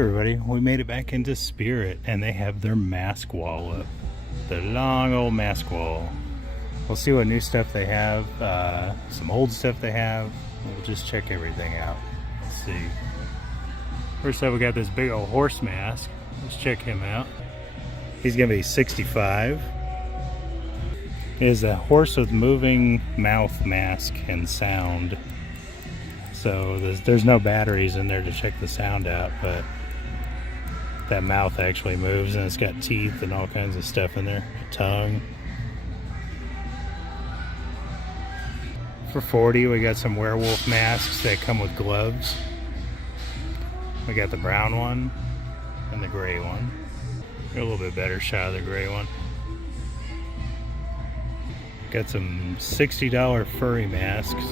Everybody, we made it back into Spirit and they have their mask wall up. The long old mask wall. We'll see what new stuff they have, some old stuff they have. We'll just check everything out. Let's see. First up, we got this big old horse mask. Let's check him out. He's gonna be 65. It is a horse with moving mouth mask and sound. So there's no batteries in there to check the sound out, but that mouth actually moves, and it's got teeth and all kinds of stuff in there. Tongue. For 40, we got some werewolf masks that come with gloves. We got the brown one and the gray one. Got a little bit better shot of the gray one. Got some $60 furry masks.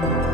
you.